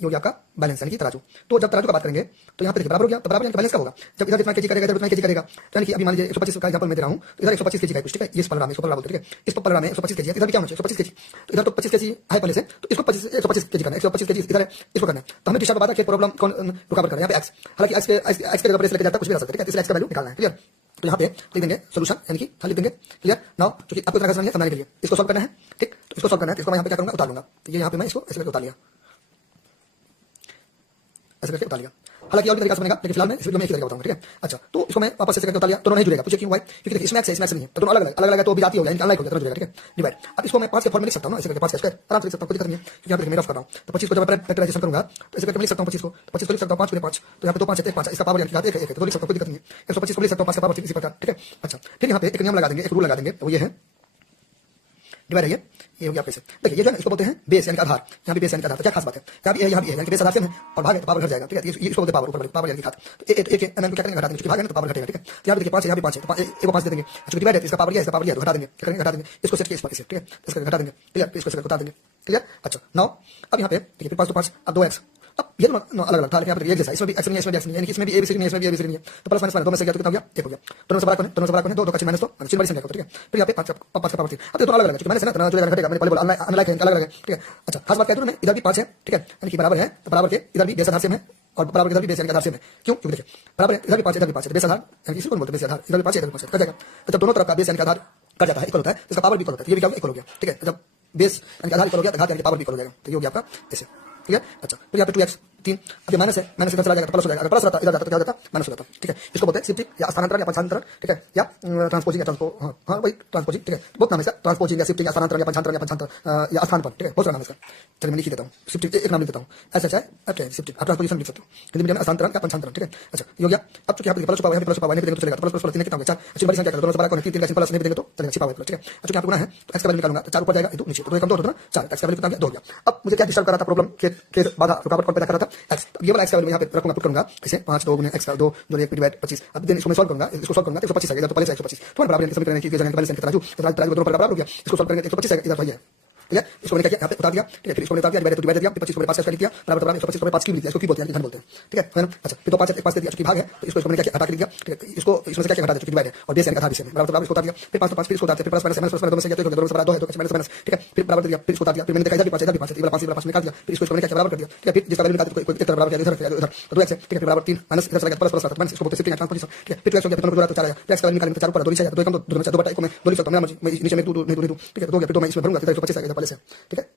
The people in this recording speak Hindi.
ये हो गया आपका बैलेंस यानी कि तराजू। तो जब तराजू का बात करेंगे तो यहाँ पे देखिए बराबर हो गया, तो बराबर यानी कि बैलेंस का होगा। जब इधर जितना केजी करेगा इधर उतना केजी करेगा। यानी कि अभी मान लीजिए 125 का एग्जांपल मैं दे रहा हूँ, तो इधर 125 केजी का है कुछ, ठीक है, ये इस पलड़ा में 115 बोलते हैं, ठीक है, इस पलड़ा में 125 केजी है, इधर भी क्या होना चाहिए 125 केजी। तो इधर तो 25 केजी है पहले से, तो इसको 125 केजी करना है, 125 केजी इधर है, इसको करना है। तो हमने पिछला बात है कि प्रॉब्लम कौन रुकावट कर रहा है, यहाँ पे एक्स, हालांकि एक्स के जगह पर लेके जाता कुछ भी रह सकता है, ठीक है, इसलिए एक्स का वैल्यू निकालना है, क्लियर। तो यहाँ पे लिख देंगे सोल्यूशन यानी कि हल लिख देंगे, क्लियर। नाउ क्योंकि आपको इतना समझना है समझाने के लिए इसको सॉल्व करना है, ठीक, तो इसको सॉल्व करना है, तो इसको मैं यहाँ पे क्या करूंगा उतार लूंगा। तो ये यहाँ पे मैं इसको ऐसे करके उतार लिया, ऐसे करके उतार लिया। हालांकि और भी तरीका से बनेगा, लेकिन फिलहाल मैं इस वीडियो में एक ही तरीका बताऊंगा, ठीक है। अच्छा, तो इसको मैं वापस ऐसे करके उतार लिया, दोनों नहीं जुड़ेगा, पूछे क्यों भाई, क्योंकि देखिए इसमें एक्स नहीं है, तो दोनों अलग अलग है, तो भी जाती हो गया, अनलाइक हो गया, दोनों जुड़ेगा, ठीक है, डिवाइड। अब इसको मैं 5 के फॉर्म में लिख सकता हूं ना, ऐसे करके 5 का स्क्वायर आराम से लिख सकता हूं, कोई दिक्कत नहीं है, क्योंकि यहाँ पे मैं रफ कर रहा हूं। तो 25 को जब मैं फैक्टराइजेशन करूंगा तो ऐसे करके लिख सकता हूं 25 को, तो 25 को लिख सकता हूं 5 गुने 5, तो यहाँ पे 2 5 है, 5 इसका पावर यानी कि 1 है, तो लिख सकता हूं, कोई दिक्कत नहीं है। 125 को लिख सकता हूं 5 का पावर इसी प्रकार, ठीक है। अच्छा, फिर यहाँ पे एक नियम लगा देंगे, एक रूल लगा देंगे, वो ये है डिवाइड है, ये हो गया कैसे, देखिए ये जो है इसको बोलते हैं बेस यानी आधार, यहाँ भी बेस यानी आधार। तो क्या खास बात है, यहाँ भी है यानी कि बेस आधार सेम है और भाग है तो पावर घट जाएगा, ठीक है। ये इसको बोलते हैं पावर, ऊपर पावर यानी कि घात। तो एक एमएम को क्या करेंगे घटा देंगे, क्योंकि भाग है ना तो पावर घटेगा, ठीक है। तो यहाँ पे देखिए 5 है, यहाँ भी 5 है, तो एक को 5 दे देंगे, क्योंकि डिवाइड है इसका पावर इसका पावर लिया तो घटा देंगे, क्या करेंगे घटा देंगे, इसको सेट किया इस पर, ठीक है, इसको घटा देंगे, क्लियर, इसको सेट उतार देंगे, क्लियर। अच्छा, नाउ अब यहाँ पे देखिए फिर 5 तो 5, अब 2x, अब ये दोनों अलग अलग था, लेकिन यहाँ पे एक जैसा, इसमें भी एक्स नहीं है, इसमें भी एक्स नहीं है, यानी कि इसमें भी एबीसी नहीं है, इसमें भी एबीसी नहीं है, तो प्लस माइनस माइनस 2 में से गया तो कितना हो गया 1 हो गया। दोनों से बड़ा कौन है, दोनों से बड़ा कौन है 2, 2 का माइनस 2 चिन्ह बड़ी संख्या को, ठीक है। फिर यहाँ पे 5 का पावर 3, अब ये दोनों अलग अलग है, क्योंकि माइनस है ना, तो जो घटेगा मैंने पहले बोला अनलाइक है, अलग अलग है, ठीक है। अच्छा, खास बात क्या है, इधर भी 5 है, ठीक है, यानी कि बराबर है, तो बराबर के इधर भी बेस आधार सेम है और बराबर इधर भी बेस यानी आधार सेम है। क्यों, क्योंकि देखिए बराबर है, इधर भी 5 है, इधर भी 5 है, बेस आधार यानी कि इसको बोलते हैं बेस आधार, इधर भी 5 है, इधर भी 5 है, कट जाएगा। तो जब दोनों तरफ का बेस यानी आधार कट जाता है, इक्वल होता है, तो इसका पावर भी इक्वल होता है, ये भी क्या इक्वल हो गया, ठीक है। जब बेस यानी आधार इक्वल हो गया तो घात यानी पावर भी इक्वल हो जाएगा, तो ये हो गया आपका ऐसे, ठीक है। अच्छा, फिर यहाँ पे 2x 3, अब ये माइनस है, माइनस इधर चला जाएगा तो प्लस हो जाएगा, अगर प्लस रहता इधर जाता तो क्या हो जाता माइनस हो जाता, ठीक है। इसको बोलते हैं शिफ्टिंग या स्थानांतरण या पंचांतरण, ठीक है, या ट्रांसपोजिंग या हाँ वही ट्रांसपोजिंग, ठीक है, बहुत नाम है इसका, ट्रांसपोजिंग या शिफ्टिंग या स्थानांतरण या पंचांतरण या पंचांतर या स्थानांतरण, ठीक है, बहुत सारा नाम है इसका। चलिए मैं लिख देता हूँ, शिफ्टिंग एक नाम लिख देता हूँ, ऐसा है शिफ्टिंग, ट्रांसपोजिशन लिख सकते हो हिंदी मीडियम में, स्थानांतरण या पंचांतरण, ठीक है। अच्छा, ये हो गया। अब चूंकि यहाँ पे प्लस पावर है, प्लस पावर नहीं देंगे तो चलेगा, प्लस प्लस 3 कितना हो गया 4, अच्छी बड़ी संख्या है, दोनों से बड़ा कौन है 3 का प्लस नहीं देंगे तो चलेगा, अच्छी पावर, ठीक है। अच्छा, यहाँ पे गुना है तो एक्स का वैल्यू निकालूंगा, तो 4 ऊपर जाएगा, 2 नीचे, तो 2 कम 2 होता है ना 4, एक्स का वैल्यू कितना गया 2 हो गया। अब मुझे क्या डिस्टर्ब कर रहा था, प्रॉब्लम के बाधा रुकावट कौन पैदा कर रहा था, एक्स। ये वाला एक्स का वैल्यू यहाँ पे रखूंगा, पुट करूंगा ऐसे 5 2 गुने एक्स का 2 जो 1 डिवाइड 25। अब देन इसको मैं सॉल्व करूंगा, इसको सॉल्व करूंगा तो 125 आएगा, तो पहले से 125 तो बराबर समीकरण की जगह पहले से तराजू दोनों बराबर हो गया, इसको सॉल्व करेंगे 125 आएगा, इधर वही है, ठीक है। इसको मैंने क्या किया यहाँ पे उतार दिया, ठीक है, फिर इसको उतार दिया, डिवाइड दिया, 25 को 5 का लिख दिया, बराबर बराबर 125 को 5 की लिख दिया, इसको की बोलते हैं घन बोलते हैं, ठीक है ना। अच्छा, फिर तो 5 1 5 दे दिया, चूंकि भाग है तो इसको मैंने क्या हटा के लिख दिया, ठीक है। इसको इसमें से क्या हटा दिया, चूंकि डिवाइड है और बेस यानी आधार में बराबर इसको उतार दिया, फिर 5 तो 5 फिर इसको उतार दिया, फिर प्लस माइनस माइनस प्लस 2 में से गया तो दोनों से बड़ा 2 है, 2 माइनस माइनस, ठीक है, फिर बराबर दिया, फिर इसको उतार दिया, फिर मैंने देखा इधर भी 5 इधर भी 5 है, 5 निकाल दिया, फिर इसको मैंने क्या बराबर कर दिया, ठीक है। फिर जिसका वैल्यू निकाल दिया कोई एक बराबर किया इधर तो 2x है, ठीक है, फिर बराबर 3 माइनस इधर चला गया प्लस प्लस माइनस, इसको बोलते हैं शिफ्टिंग या ट्रांसपोजिशन, ठीक है। फिर 2x हो गया, फिर दोनों को जोड़ा तो 4 आया, x का वैल्यू निकालेंगे तो 4 ऊपर 2 नीचे आया, 2 कम 2 में से 2 बटा 1 को मैं 2 लिख सकता हूं, मैं नीचे में 2 नहीं 2, ठीक है, 2 गया, फिर 2 मैं इसमें भरूंगा तो 125 आएगा पहले से, ठीक है।